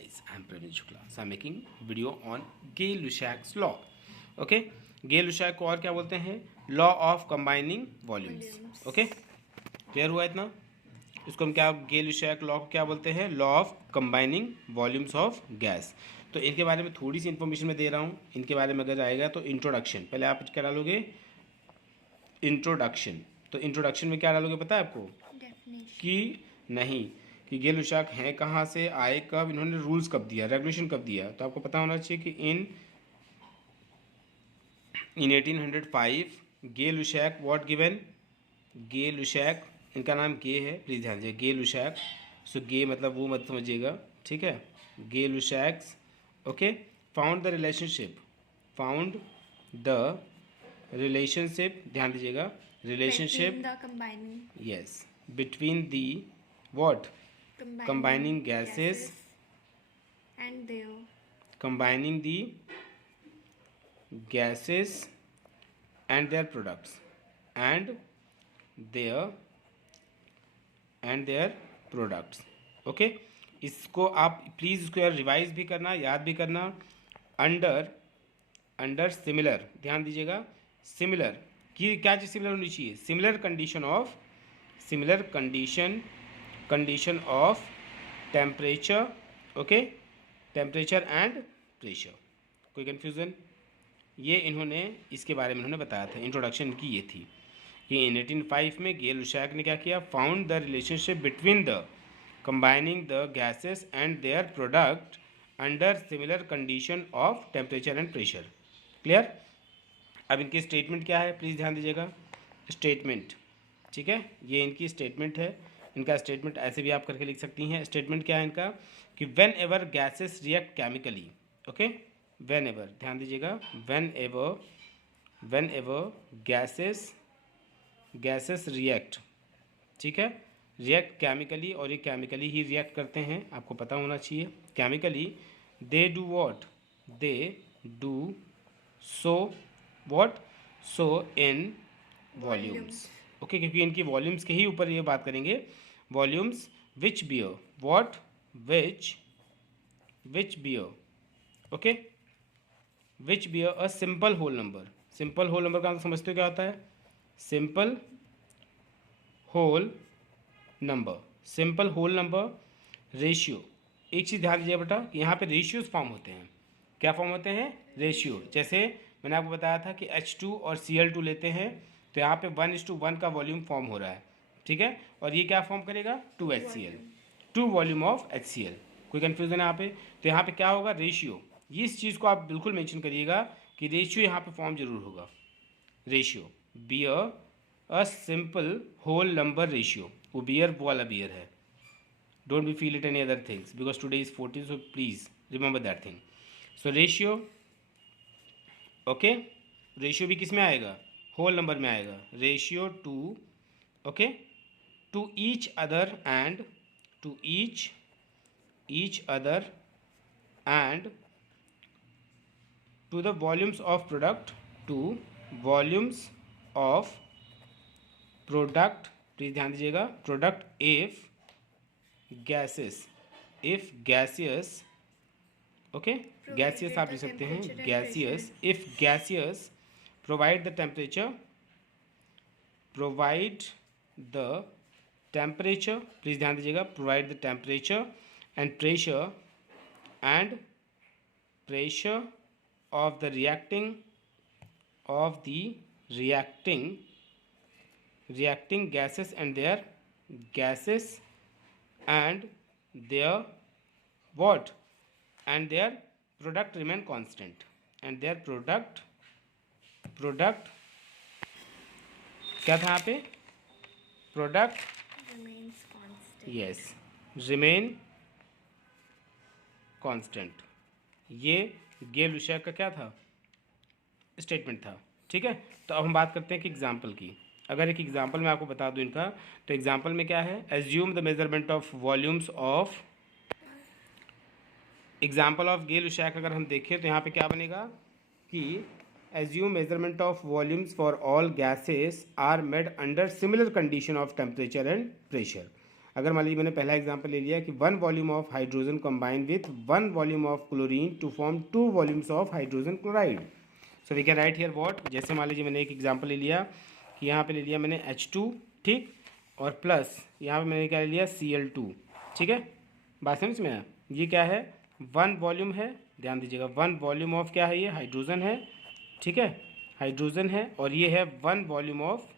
guys, I am Praveen Shukla. So I am making video on Gay-Lussac's law. Okay, Gay-Lussac को और क्या बोलते हैं? Law of combining volumes. Okay, clear हुआ इतना? इसको हम क्या, Gay-Lussac लॉ को क्या बोलते हैं? Law of combining volumes of gas. तो इनके बारे में थोड़ी सी इन्फॉर्मेशन मैं दे रहा हूँ. इनके बारे में अगर आएगा तो इंट्रोडक्शन, पहले आप क्या डालोगे? इंट्रोडक्शन. तो इंट्रोडक्शन में क्या डालोगे पता है आपको? कि नहीं कि Gay-Lussac हैं कहाँ से, आए कब, इन्होंने रूल्स कब दिया, रेगुलेशन कब दिया. तो आपको पता होना चाहिए कि इन 1805 Gay-Lussac व्हाट गिवन. Gay-Lussac, इनका नाम गे है, प्लीज़ ध्यान दीजिए. Gay-Lussac, सो गे मतलब वो मत समझिएगा, ठीक है. Gay-Lussac, okay, found the relationship, ध्यान दीजिएगा, relationship, yes, between the what combining gases and their combining the gases and their products and their products. Okay, इसको आप प्लीज़ इसको यार रिवाइज भी करना, याद भी करना. अंडर सिमिलर, ध्यान दीजिएगा, सिमिलर की क्या चीज़ सिमिलर होनी चाहिए? Similar condition of temperature. Okay, temperature and pressure. कोई कन्फ्यूज़न? ये इन्होंने इसके बारे में इन्होंने बताया था. इंट्रोडक्शन की ये थी कि इन 1805 में Gay-Lussac ने क्या किया? Found the relationship between the combining the gases and their product under similar condition of temperature and pressure. Clear? अब इनकी स्टेटमेंट क्या है, प्लीज़ ध्यान दीजिएगा. स्टेटमेंट, ठीक है, ये इनकी स्टेटमेंट है. इनका स्टेटमेंट ऐसे भी आप करके लिख सकती हैं. स्टेटमेंट क्या है इनका कि when ever gases react chemically. Okay, when ever, ध्यान दीजिएगा, व्हेन एवर गैसेस रिएक्ट, ठीक है, रिएक्ट केमिकली, और ये केमिकली ही रिएक्ट करते हैं, आपको पता होना चाहिए. Chemically they do what, they do so what, so in volumes. Okay, क्योंकि इनकी वॉल्यूम्स के ही ऊपर ये बात करेंगे. Volumes which bear what, which bear, okay, which bear a simple whole number. Simple whole number का समझते हो क्या होता है? Simple whole number ratio. एक चीज़ ध्यान दीजिए बेटा, यहाँ पे रेशियोज फॉर्म होते हैं. क्या फॉर्म होते हैं? रेशियो. जैसे मैंने आपको बताया था कि H2 और Cl2 लेते हैं तो यहाँ पे 1:1 का वॉल्यूम फॉर्म हो रहा है, ठीक है, और ये क्या फॉर्म करेगा? 2HCl, 2 volume of HCl. कोई कन्फ्यूजन है यहाँ पे? तो यहाँ पे क्या होगा? रेशियो. इस चीज़ को आप बिल्कुल मेंशन करिएगा कि रेशियो यहाँ पे फॉर्म जरूर होगा. Ratio, bear a simple whole number ratio. वो बियर वो वाला बियर है. Don't be feel it any other things because today is 14, so please remember that thing. So ratio, okay, ratio भी किस में आएगा? होल नंबर में आएगा. Ratio to, okay, to each other and to the volumes of product, please ध्यान दीजिएगा, product if gaseous, okay, gaseous आप लिख सकते हैं, gaseous, if gaseous provide the temperature, please ध्यान दीजिएगा, provide the temperature and pressure of the reacting gases and their what, and their product remain constant, and their product क्या था यहाँ पे? Product remains constant. Yes, remain constant. ये Gay-Lussac का क्या था? स्टेटमेंट था, ठीक है. तो अब हम बात करते हैं कि एग्जाम्पल की. अगर एक एग्जाम्पल मैं आपको बता दूं इनका, तो एग्जाम्पल में क्या है? Assume the measurement of volumes of, example of Gay-Lussac अगर हम देखें तो यहाँ पे क्या बनेगा कि assume measurement of volumes for all gases are made under similar condition of temperature and pressure. अगर मान लीजिए मैंने पहला एग्जांपल ले लिया कि 1 volume of hydrogen combine with 1 volume of chlorine to form 2 volumes of hydrogen chloride. So we can write here what, जैसे मान लीजिए मैंने एक एग्जांपल ले लिया कि यहाँ पे ले लिया मैंने H2, ठीक, और प्लस यहाँ पे मैंने क्या ले लिया Cl2, ठीक है, बात समझ में आया। ये क्या है, 1 वॉल्यूम है, ध्यान दीजिएगा 1 वॉल्यूम ऑफ क्या है, ये हाइड्रोजन है, ठीक है, हाइड्रोजन है, और ये है 1 volume of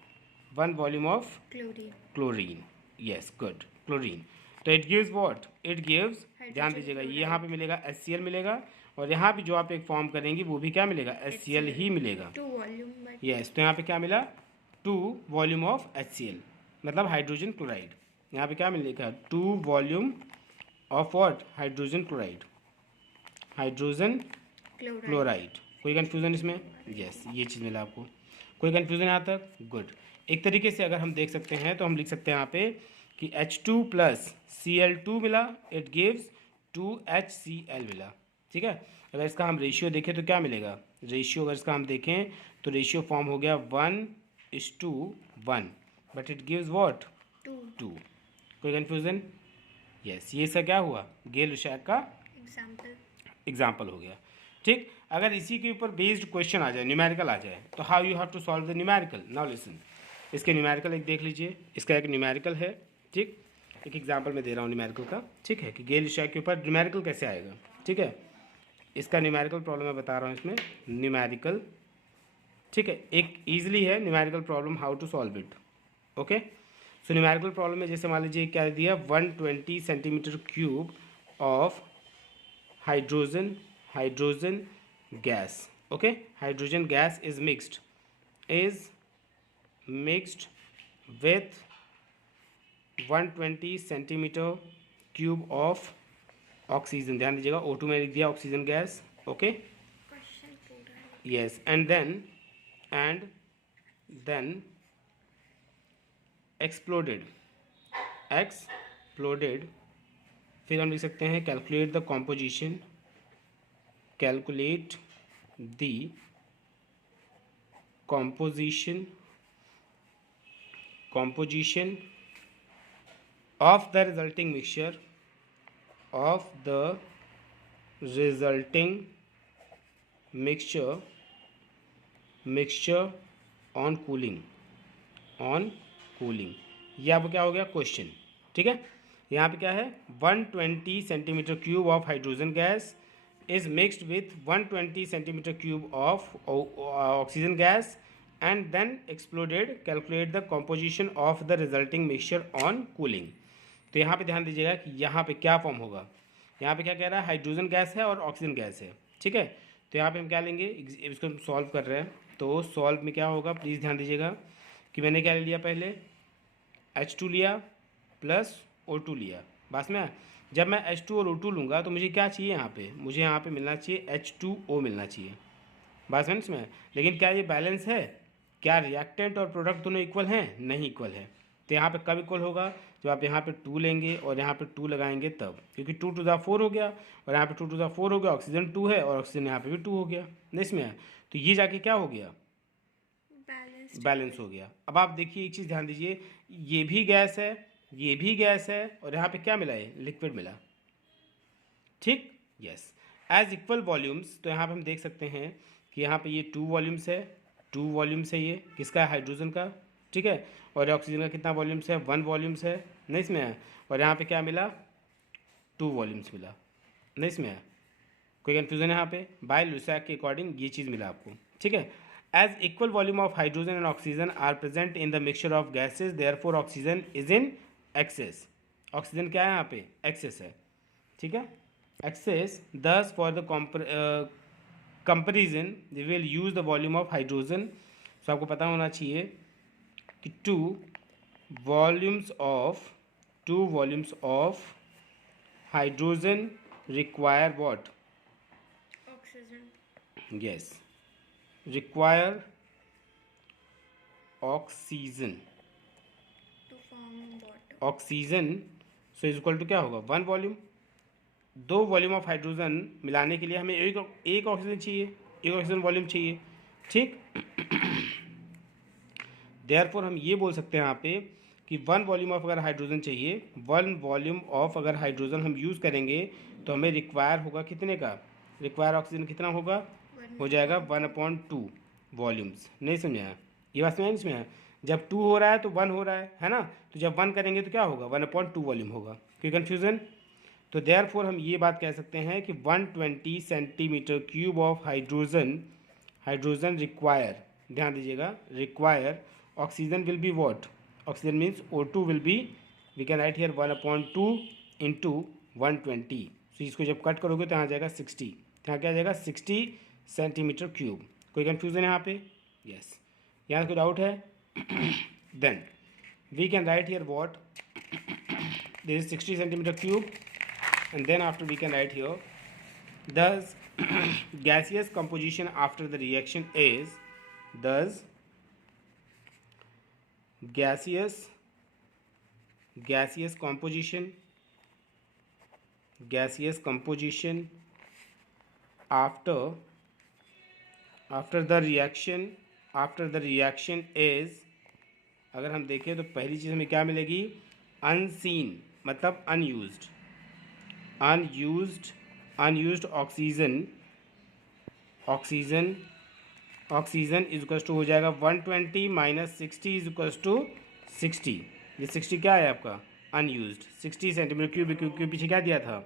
Chlorine. Chlorine. Yes good, chlorine. तो it gives what, it gives, ध्यान दीजिएगा ये यहाँ पे मिलेगा HCl मिलेगा, और यहाँ पे जो आप एक फॉर्म करेंगे वो भी क्या मिलेगा, HCl ही मिलेगा। 2 volume but यस, तो यहाँ पे क्या मिला, 2 वॉल्यूम ऑफ HCl, मतलब हाइड्रोजन क्लोराइड। यहाँ पे क्या मिलेगा, 2 volume of what, hydrogen chloride, hydrogen chloride. Chloride. कोई कंफ्यूजन इसमें? यस, ये चीज़ मिला आपको। कोई कंफ्यूजन यहाँ तक? गुड। एक तरीके से अगर हम देख सकते हैं तो हम लिख सकते हैं यहाँ पे कि H2 प्लस Cl2 मिला, इट गिव्स 2HCl मिला, ठीक है। अगर इसका हम रेशियो देखें तो क्या मिलेगा, रेशियो अगर इसका हम देखें तो रेशियो फॉर्म हो गया 1:1, बट इट गिव्स व्हाट, 2 2। कोई कंफ्यूजन? यस, ये इसका क्या हुआ, गेल-लुशैक का example. एग्जाम्पल हो गया, ठीक। अगर इसी के ऊपर बेस्ड क्वेश्चन आ जाए, न्यूमेरिकल आ जाए, तो how you have to solve the numerical. Now listen, इसके न्यूमेरिकल एक देख लीजिए, इसका एक न्यूमेरिकल है, ठीक, एक एग्जांपल मैं दे रहा हूँ न्यूमेरिकल का, ठीक है, कि गेल-लुशैक के ऊपर न्यूमेरिकल कैसे आएगा, ठीक है। इसका न्यूमेरिकल प्रॉब्लम मैं बता रहा हूँ इसमें, न्यूमेरिकल, ठीक है, एक ईजिली है numerical problem, how to solve it, okay. So numerical problem में जैसे मान लीजिए क्या दिया, 120 centimetre cube of hydrogen gas, okay, hydrogen gas is mixed with 120 centimetre cube of oxygen. ध्यान दीजिएगा O2 में लिख दिया ऑक्सीजन गैस, ओके, Question पूरा है. यस, एंड देन एक्सप्लोडेड, फिर हम लिख सकते हैं calculate the composition, calculate the composition of the resulting mixture on cooling, ये आपको क्या हो गया, क्वेश्चन, ठीक है। यहाँ पे क्या है, 120 centimetre cube of hydrogen gas is mixed with 120 centimeter cube of oxygen gas and then exploded, calculate the composition of the resulting mixture on cooling। तो यहाँ पे ध्यान दीजिएगा कि यहाँ पे क्या फॉर्म होगा, यहाँ पे क्या कह रहा है, हाइड्रोजन गैस है और ऑक्सीजन गैस है, ठीक है। तो यहाँ पे हम क्या लेंगे, इसको हम सॉल्व कर रहे हैं, तो सॉल्व में क्या होगा, प्लीज़ ध्यान दीजिएगा कि मैंने क्या ले लिया, पहले H2 लिया प्लस O2 लिया, बस में जब मैं H2 और O2 लूँगा तो मुझे क्या चाहिए, मुझे यहाँ पे मिलना चाहिए H2O मिलना चाहिए, बात समझ में। लेकिन क्या ये बैलेंस है, क्या रिएक्टेंट और प्रोडक्ट दोनों इक्वल हैं, नहीं इक्वल है। तो यहाँ पे कब इक्वल होगा, जब आप यहाँ पे 2 लेंगे और यहाँ पे 2 लगाएंगे तब, क्योंकि 2 टू द 4 हो गया और यहाँ पे 2 टू द 4 हो गया, ऑक्सीजन 2 है और ऑक्सीजन यहाँ पे भी 2 हो गया, नहीं इसमें है, तो ये जाके क्या हो गया, बैलेंस हो गया। अब आप देखिए एक चीज़ ध्यान दीजिए, ये भी गैस है, ये भी गैस है, और यहाँ पे क्या मिला है, लिक्विड मिला, ठीक, यस, एज इक्वल वॉल्यूम्स। तो यहाँ पे हम देख सकते हैं कि यहाँ पे ये 2 वॉल्यूम्स है, 2 वॉल्यूम्स है, ये किसका है, हाइड्रोजन का, ठीक है, और ऑक्सीजन का कितना वॉल्यूम्स है, 1 वॉल्यूम्स है, नहीं इसमें है, और यहाँ पे क्या मिला, 2 वॉल्यूम्स मिला, नहीं इसमें है। कोई कन्फ्यूजन है यहाँ पे, बाय लुशैक के अकॉर्डिंग ये चीज़ मिला आपको, ठीक है। As equal volume of hydrogen and oxygen are present in the mixture of gases, therefore oxygen is in excess. Oxygen क्या है यहाँ पे, एक्सेस है, ठीक है, excess. Thus for the comparison we will use the volume of hydrogen. So आपको पता होना चाहिए कि 2 volumes of hydrogen require what, Oxygen. Yes, require oxygen, To form water. Oxygen, so is equal to क्या होगा, 1 वॉल्यूम। 2 वॉल्यूम ऑफ हाइड्रोजन मिलाने के लिए हमें एक ऑक्सीजन चाहिए, एक ऑक्सीजन वॉल्यूम चाहिए, ठीक। देयरफॉर हम ये बोल सकते हैं यहाँ पे कि 1 वॉल्यूम ऑफ अगर हाइड्रोजन चाहिए, 1 वॉल्यूम ऑफ अगर हाइड्रोजन हम यूज़ करेंगे तो हमें रिक्वायर होगा कितने का, रिक्वायर ऑक्सीजन कितना होगा, हो जाएगा 1/2 वॉल्यूम्स। नहीं समझा, ये बात समझ में है। जब 2 हो रहा है तो 1 हो रहा है ना, तो जब 1 करेंगे तो क्या होगा, 1/2 वॉल्यूम होगा। कोई कन्फ्यूज़न? तो देयरफॉर हम ये बात कह सकते हैं कि 120 centimetre cube of hydrogen require, ध्यान दीजिएगा, require oxygen will be what, oxygen means O2 will be, we can write here 1/2 into 120। तो इसको जब कट करोगे तो यहाँ आ जाएगा 60, यहाँ क्या आ जाएगा 60 सेंटीमीटर क्यूब। कोई कन्फ्यूज़न यहाँ पे? यस, यहाँ कोई डाउट है? Then we can write here what, this is 60 centimetre cube, and then after we can write here thus gaseous composition after the reaction is, thus gaseous composition after the reaction is, अगर हम देखें तो पहली चीज़ हमें क्या मिलेगी, unseen मतलब unused oxygen is equals to हो जाएगा 120 माइनस 60 इज इक्वल्स टू 60। ये 60 क्या है आपका, अनयूज्ड 60 सेंटीमीटर क्यूब, क्योंकि पीछे क्या दिया था,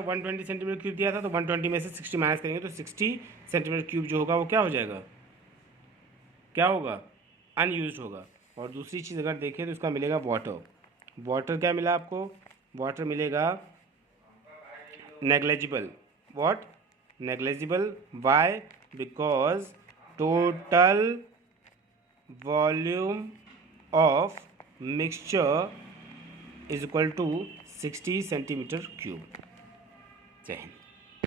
120 सेंटीमीटर क्यूब दिया था, तो 120 में से 60 माइनस करेंगे तो 60 सेंटीमीटर क्यूब जो होगा वो क्या हो जाएगा, क्या होगा, अनयूज्ड होगा। और दूसरी चीज़ अगर देखें तो इसका मिलेगा वाटर क्या मिला आपको, वाटर मिलेगा negligible, what, negligible, why, because total volume of mixture is equal to 60 centimetre cube. जय हिंद।